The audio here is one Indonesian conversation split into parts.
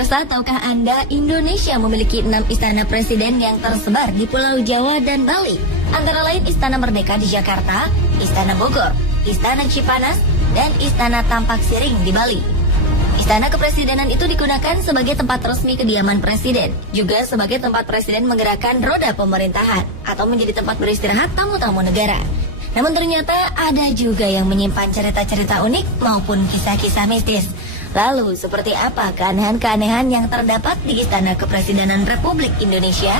Pemirsa, tahukah Anda Indonesia memiliki 6 istana presiden yang tersebar di Pulau Jawa dan Bali? Antara lain Istana Merdeka di Jakarta, Istana Bogor, Istana Cipanas, dan Istana Tampak Siring di Bali. Istana kepresidenan itu digunakan sebagai tempat resmi kediaman presiden, juga sebagai tempat presiden menggerakkan roda pemerintahan, atau menjadi tempat beristirahat tamu-tamu negara. Namun ternyata ada juga yang menyimpan cerita-cerita unik maupun kisah-kisah mistis. Lalu, seperti apa keanehan-keanehan yang terdapat di Istana Kepresidenan Republik Indonesia?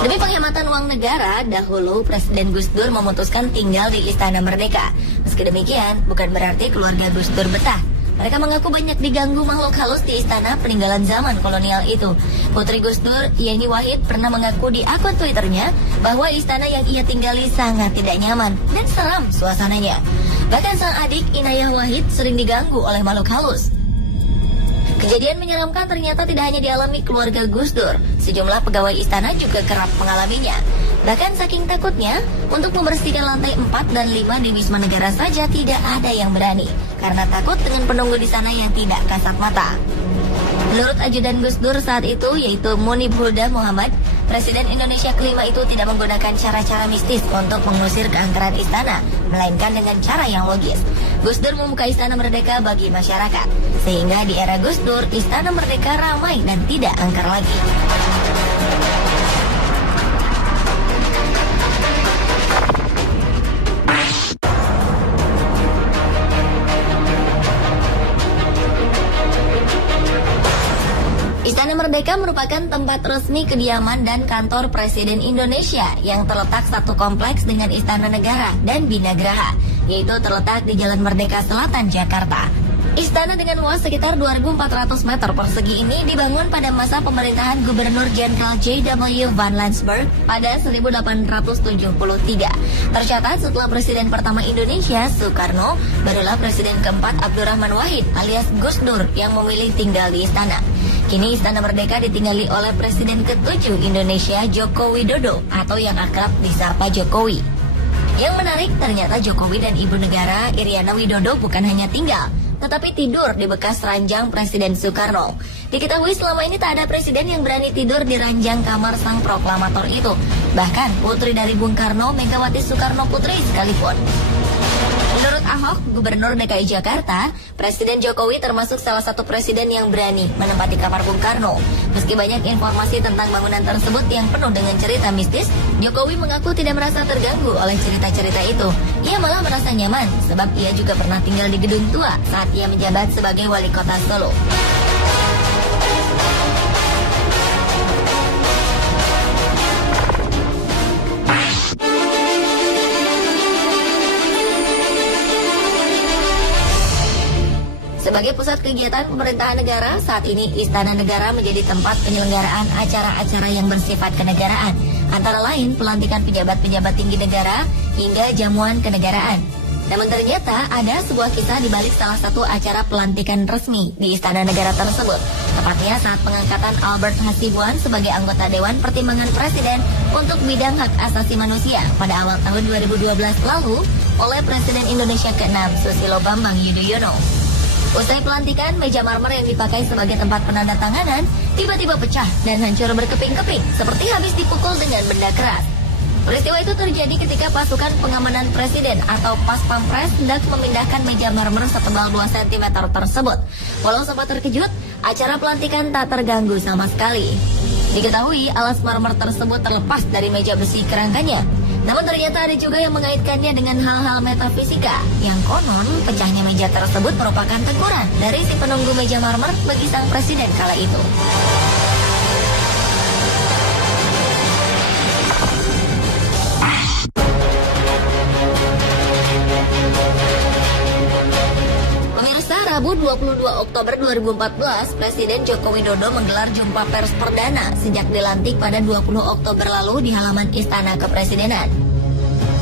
Demi penghematan uang negara, dahulu Presiden Gus Dur memutuskan tinggal di Istana Merdeka. Meski demikian, bukan berarti keluarga Gus Dur betah. Mereka mengaku banyak diganggu makhluk halus di istana peninggalan zaman kolonial itu. Putri Gus Dur, Yeni Wahid, pernah mengaku di akun Twitternya bahwa istana yang ia tinggali sangat tidak nyaman dan seram suasananya. Bahkan sang adik Inayah Wahid sering diganggu oleh makhluk halus. Kejadian menyeramkan ternyata tidak hanya dialami keluarga Gus Dur. Sejumlah pegawai istana juga kerap mengalaminya. Bahkan saking takutnya, untuk membersihkan lantai 4 dan 5 di Wisma Negara saja tidak ada yang berani. Karena takut dengan penunggu di sana yang tidak kasat mata. Menurut ajudan Gus Dur saat itu, yaitu Munib Huda Muhammad, Presiden Indonesia kelima itu tidak menggunakan cara-cara mistis untuk mengusir keangkeran istana, melainkan dengan cara yang logis. Gus Dur membuka Istana Merdeka bagi masyarakat, sehingga di era Gus Dur, Istana Merdeka ramai dan tidak angker lagi. Istana Merdeka merupakan tempat resmi kediaman dan kantor Presiden Indonesia yang terletak satu kompleks dengan Istana Negara dan Bina Geraha, yaitu terletak di Jalan Merdeka Selatan, Jakarta. Istana dengan luas sekitar 2.400 meter persegi ini dibangun pada masa pemerintahan Gubernur Jenderal J.W. Van Lansberg pada 1873. Tercatat setelah Presiden pertama Indonesia, Soekarno, barulah Presiden keempat Abdurrahman Wahid alias Gus Dur yang memilih tinggal di istana. Kini Istana Merdeka ditinggali oleh Presiden ke-7 Indonesia, Joko Widodo, atau yang akrab disapa Jokowi. Yang menarik, ternyata Jokowi dan Ibu Negara Iriana Widodo bukan hanya tinggal, tetapi tidur di bekas ranjang Presiden Soekarno. Diketahui selama ini tak ada presiden yang berani tidur di ranjang kamar sang proklamator itu. Bahkan putri dari Bung Karno, Megawati Soekarno Putri sekalipun. Menurut Ahok, Gubernur DKI Jakarta, Presiden Jokowi termasuk salah satu presiden yang berani menempati kamar Bung Karno. Meski banyak informasi tentang bangunan tersebut yang penuh dengan cerita mistis, Jokowi mengaku tidak merasa terganggu oleh cerita-cerita itu. Ia malah merasa nyaman, sebab ia juga pernah tinggal di gedung tua saat ia menjabat sebagai wali kota Solo. Sebagai pusat kegiatan pemerintahan negara, saat ini Istana Negara menjadi tempat penyelenggaraan acara-acara yang bersifat kenegaraan, antara lain pelantikan pejabat-pejabat tinggi negara hingga jamuan kenegaraan. Namun ternyata ada sebuah kisah di balik salah satu acara pelantikan resmi di Istana Negara tersebut, tepatnya saat pengangkatan Albert Hasibuan sebagai anggota Dewan Pertimbangan Presiden untuk bidang hak asasi manusia pada awal tahun 2012 lalu oleh Presiden Indonesia ke-6 Susilo Bambang Yudhoyono. Usai pelantikan, meja marmer yang dipakai sebagai tempat penandatanganan tiba-tiba pecah dan hancur berkeping-keping seperti habis dipukul dengan benda keras. Peristiwa itu terjadi ketika pasukan pengamanan presiden atau Pas Pampres hendak memindahkan meja marmer setebal 2 cm tersebut. Walau sempat terkejut, acara pelantikan tak terganggu sama sekali. Diketahui alas marmer tersebut terlepas dari meja besi kerangkanya. Namun ternyata ada juga yang mengaitkannya dengan hal-hal metafisika, yang konon pecahnya meja tersebut merupakan teguran dari si penunggu meja marmer bagi sang presiden kala itu. Pemirsa, Rabu 22 Oktober 2014, Presiden Joko Widodo menggelar jumpa pers perdana sejak dilantik pada 20 Oktober lalu di halaman Istana Kepresidenan.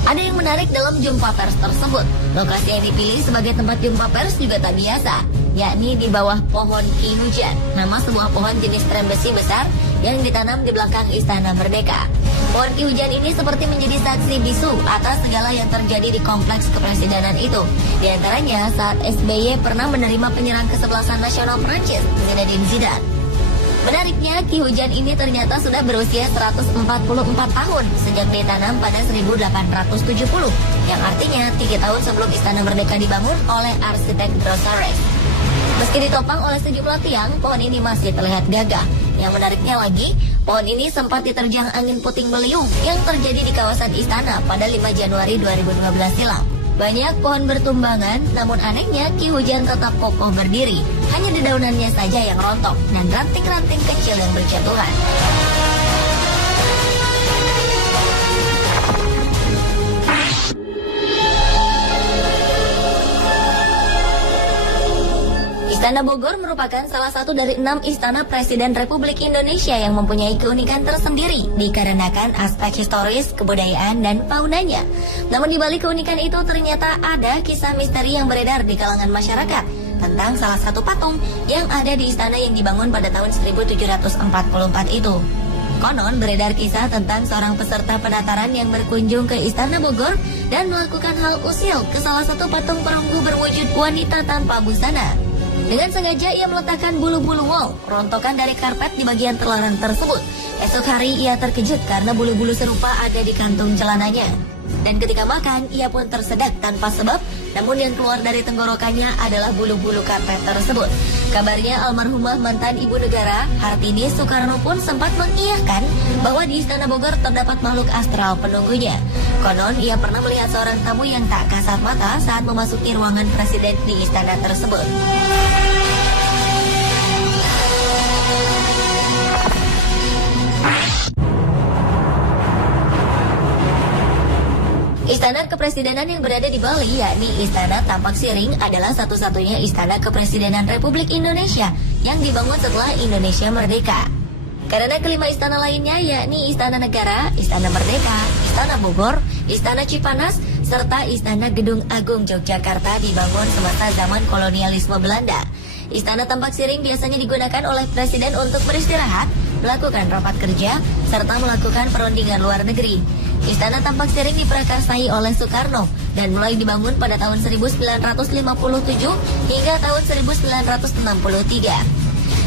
Ada yang menarik dalam jumpa pers tersebut. Lokasi yang dipilih sebagai tempat jumpa pers juga tak biasa. yakni di bawah pohon Ki Hujan, nama sebuah pohon jenis trem besi besar yang ditanam di belakang Istana Merdeka. Pohon Ki Hujan ini seperti menjadi saksi bisu atas segala yang terjadi di kompleks kepresidenan itu. Di antaranya saat SBY pernah menerima penyerang kesebelasan nasional Prancis, Zinedine Zidane. Menariknya, Ki Hujan ini ternyata sudah berusia 144 tahun sejak ditanam pada 1870, yang artinya 3 tahun sebelum Istana Merdeka dibangun oleh arsitek Drossares. Meski ditopang oleh sejumlah tiang, pohon ini masih terlihat gagah. Yang menariknya lagi, pohon ini sempat diterjang angin puting beliung yang terjadi di kawasan istana pada 5 Januari 2012 silam. Banyak pohon bertumbangan, namun anehnya Ki Hujan tetap kokoh berdiri. Hanya dedaunannya saja yang rontok dan ranting-ranting kecil yang berjatuhan. Istana Bogor merupakan salah satu dari 6 istana Presiden Republik Indonesia yang mempunyai keunikan tersendiri dikarenakan aspek historis, kebudayaan, dan faunanya. Namun di balik keunikan itu ternyata ada kisah misteri yang beredar di kalangan masyarakat tentang salah satu patung yang ada di istana yang dibangun pada tahun 1744 itu. Konon beredar kisah tentang seorang peserta pendataran yang berkunjung ke Istana Bogor dan melakukan hal usil ke salah satu patung perunggu berwujud wanita tanpa busana. Dengan sengaja ia meletakkan bulu-bulu wol, rontokan dari karpet di bagian terlarang tersebut. Esok hari ia terkejut karena bulu-bulu serupa ada di kantung celananya. Dan ketika makan, ia pun tersedak tanpa sebab, namun yang keluar dari tenggorokannya adalah bulu-bulu karpet tersebut. Kabarnya almarhumah mantan ibu negara, Hartini Soekarno pun sempat mengiyakan bahwa di Istana Bogor terdapat makhluk astral penunggunya. Konon, ia pernah melihat seorang tamu yang tak kasat mata saat memasuki ruangan presiden di istana tersebut. Istana Kepresidenan yang berada di Bali, yakni Istana Tampak Siring, adalah satu-satunya istana kepresidenan Republik Indonesia yang dibangun setelah Indonesia merdeka. Karena kelima istana lainnya, yakni Istana Negara, Istana Merdeka, Istana Bogor, Istana Cipanas, serta Istana Gedung Agung Yogyakarta dibangun semasa zaman kolonialisme Belanda. Istana Tampak Siring biasanya digunakan oleh presiden untuk beristirahat, melakukan rapat kerja, serta melakukan perundingan luar negeri. Istana Tampak Siring diprakarsai oleh Soekarno dan mulai dibangun pada tahun 1957 hingga tahun 1963.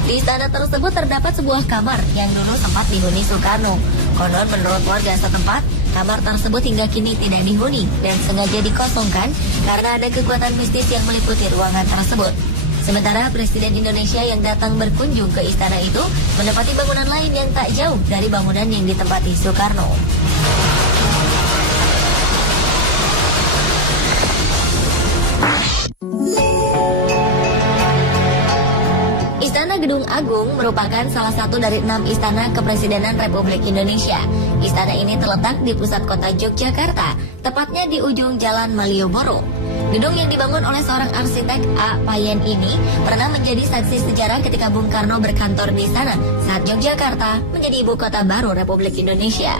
Di istana tersebut terdapat sebuah kamar yang dulu sempat dihuni Soekarno. Konon menurut warga setempat, kamar tersebut hingga kini tidak dihuni dan sengaja dikosongkan karena ada kekuatan mistis yang meliputi ruangan tersebut. Sementara Presiden Indonesia yang datang berkunjung ke istana itu menempati bangunan lain yang tak jauh dari bangunan yang ditempati Soekarno. Istana Gedung Agung merupakan salah satu dari 6 istana kepresidenan Republik Indonesia. Istana ini terletak di pusat kota Yogyakarta, tepatnya di ujung Jalan Malioboro. Gedung yang dibangun oleh seorang arsitek A. Payen ini pernah menjadi saksi sejarah ketika Bung Karno berkantor di sana saat Yogyakarta menjadi ibu kota baru Republik Indonesia.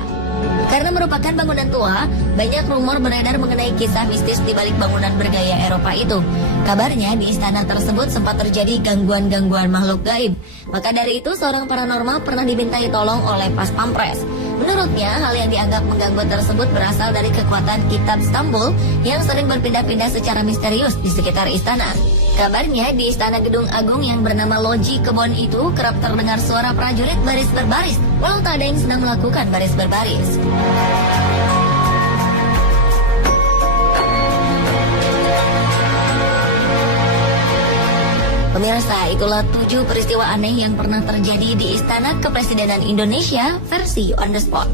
Karena merupakan bangunan tua, banyak rumor beredar mengenai kisah mistis di balik bangunan bergaya Eropa itu. Kabarnya di istana tersebut sempat terjadi gangguan-gangguan makhluk gaib. Maka dari itu seorang paranormal pernah dimintai tolong oleh Pas Pampres. Menurutnya, hal yang dianggap mengganggu tersebut berasal dari kekuatan kitab Stambul yang sering berpindah-pindah secara misterius di sekitar istana. Kabarnya di Istana Gedung Agung yang bernama Loji Kebon itu kerap terdengar suara prajurit baris berbaris, walau tak ada yang sedang melakukan baris berbaris. Pemirsa, itulah 7 peristiwa aneh yang pernah terjadi di Istana Kepresidenan Indonesia versi on the spot.